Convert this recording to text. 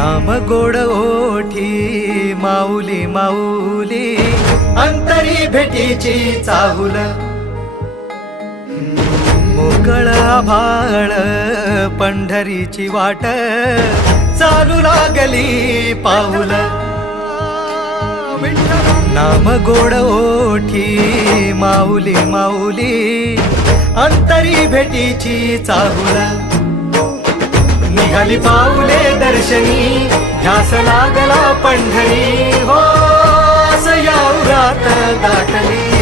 नाम गोड ओठी माऊली माऊली, अंतरी भेटीची चाहुल, मोकळ आभाळ पंढरीची वाट, चालू लागली पाऊल. नाम गोड ओठी माऊली माऊली, अंतरी भेटीची चाहुल, निघाली पाऊले दर्शनी, ध्यास लागला पंढरी. हो असं या उरात दाटली